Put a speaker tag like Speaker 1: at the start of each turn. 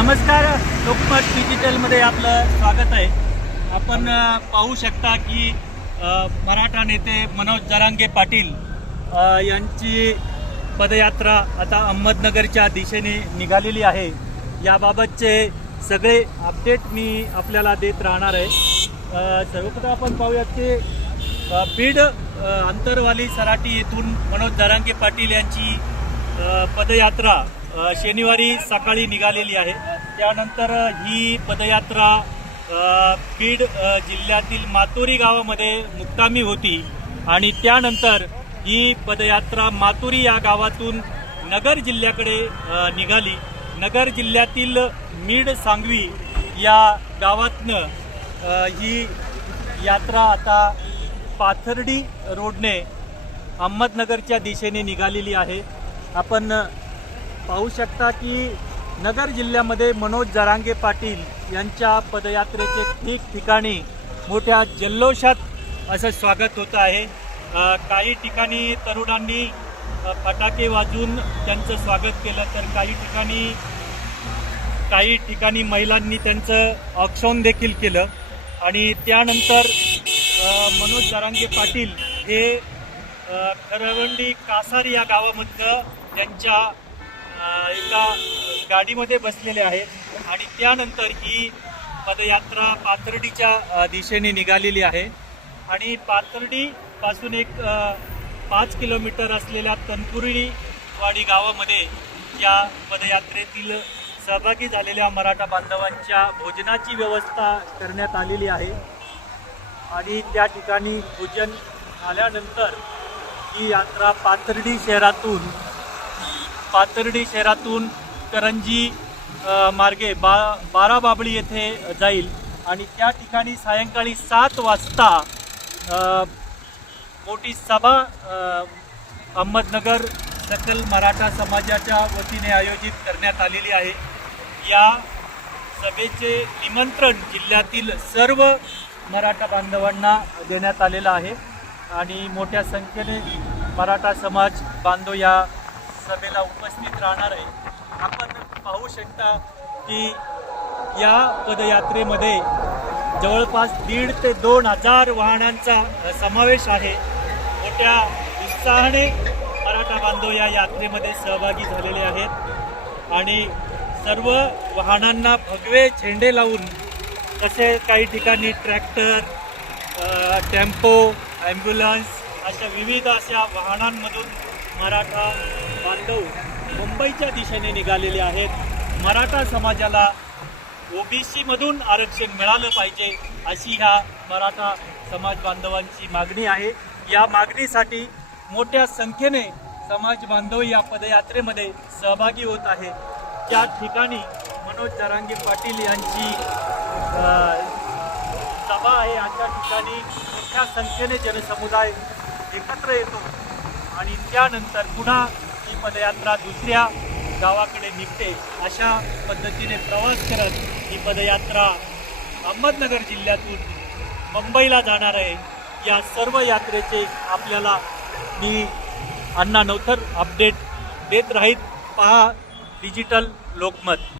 Speaker 1: नमस्कार लोकमत डिजिटलमध्ये आपलं स्वागत आहे. आपण पाहू शकता की मराठा नेते मनोज जरांगे पाटील यांची पदयात्रा आता अहमदनगरच्या दिशेने निघालेली आहे. याबाबतचे सगळे अपडेट मी आपल्याला देत राहणार आहे. सर्वप्रथम आपण पाहूयात की बीड आंतरवाली सराटी येथून मनोज जरांगे पाटील यांची पदयात्रा शनिवारी सकाळी निघालेली आहे. त्यानंतर ही पदयात्रा बीड जिल्ह्यातील मातोरी गावामध्ये मुक्कामी होती आणि त्यानंतर ही पदयात्रा मातोरी या गावातून नगर जिल्ह्याकडे निघाली. नगर जिल्ह्यातील मीड सांगवी या गावातनं ही यात्रा आता पाथर्डी रोडने अहमदनगरच्या दिशेने निघालेली आहे. आपण पाहू शकता की नगर जिल्ह्यामध्ये मनोज जरांगे पाटील यांच्या पदयात्रेचे ठिकठिकाणी मोठ्या जल्लोषात असं स्वागत होत आहे. काही ठिकाणी तरुणांनी फटाके वाजून त्यांचं स्वागत केलं तर काही ठिकाणी काही ठिकाणी महिलांनी त्यांचं ऑक्सॉन देखील केलं. आणि त्यानंतर मनोज जरांगे पाटील हे करवंडी खरवंडी कासार या गावामधलं त्यांच्या एका गाडीमध्ये बसलेले आहेत. आणि त्यानंतर ही पदयात्रा पाथर्डीच्या दिशेने निघालेली आहे. आणि पाथर्डीपासून एक पाच किलोमीटर असलेल्या तनपुरीवाडी गावामध्ये या पदयात्रेतील सहभागी झालेल्या मराठा बांधवांच्या भोजनाची व्यवस्था करण्यात आलेली आहे. आणि त्या ठिकाणी भोजन आल्यानंतर ही यात्रा पाथर्डी शहरातून पाथर्डी शहरातून करंजी मार्गे बा बाराबाबळी येथे जाईल. आणि त्या ठिकाणी सायंकाळी सात वाजता मोठी सभा अहमदनगर सकल मराठा समाजाच्या वतीने आयोजित करण्यात आलेली आहे. या सभेचे निमंत्रण जिल्ह्यातील सर्व मराठा बांधवांना देण्यात आलेलं आहे. आणि मोठ्या संख्येने मराठा समाज बांधव या सभेला उपस्थित राहणार आहे. आपण पाहू शकता की या पदयात्रेमध्ये जवळपास दीड ते दोन हजार वाहनांचा समावेश आहे. मोठ्या उत्साहाने मराठा बांधव या यात्रेमध्ये सहभागी झालेले आहेत. आणि सर्व वाहनांना भगवे झेंडे लावून तसे काही ठिकाणी ट्रॅक्टर टेम्पो ॲम्ब्युलन्स अशा विविध अशा वाहनांमधून मराठा बांधव मुंबईच्या दिशेने निघालेले आहेत. मराठा समाजाला ओबीसी मधून आरक्षण मिळालं पाहिजे अशी ह्या मराठा समाज बांधवांची मागणी आहे. या मागणीसाठी मोठ्या संख्येने समाज बांधव या पदयात्रेमध्ये सहभागी होत आहे त्या ठिकाणी मनोज जरांगे पाटील यांची सभा आहे. अशा ठिकाणी मोठ्या संख्येने जनसमुदाय एकत्र येतो. आणि त्यानंतर पुन्हा पदयात्रा दुसऱ्या गावाकडे निघते. अशा पद्धतीने प्रवास करत ही पदयात्रा अहमदनगर जिल्ह्यातून मुंबईला जाणार आहे. या सर्व यात्रेचे आपल्याला मी अण्णा नवथर अपडेट देत राहीत. पहा डिजिटल लोकमत.